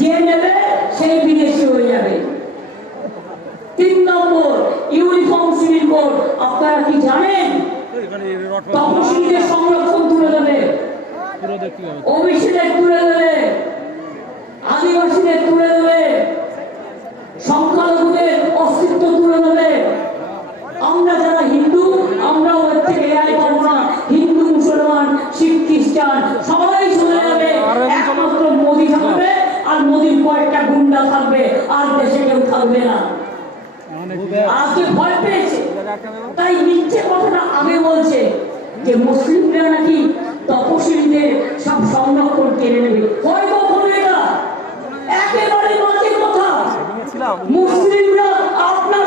যে নেবে সেই বিদেশি হয়ে যাবে। 3 নম্বর, ইউনিফর্ম সিভিল কোড। আপনারা কি জানেন তপশিলীদের সংরক্ষণ তুলে দেবে, ওবিসিদের তুলে দেবে, আদিবাসীদের তুলে দেবে, সংখ্যালঘুদের অস্তিত্ব তুলে দেবে। আমরা যারা হিন্দু, আমরা ওদের থেকে রেহাই পাবো না। হিন্দু, মুসলমান, শিখ, খ্রিস্টান সবাই চলে যাবে, একমাত্র মোদি থাকবে, আর মোদির কয়েকটা গুন্ডা থাকবে, আর দেশে কেউ থাকবে না। আজকে ভয় পেয়েছে, তাই মিথ্যে কথাটা আগে বলছে যে মুসলিমরা নাকি তপশিলীদের সব সংরক্ষণ কেড়ে নেবে। হয় কখনো এটা একেবারে মাঝে কথা। মুসলিমরা আপনার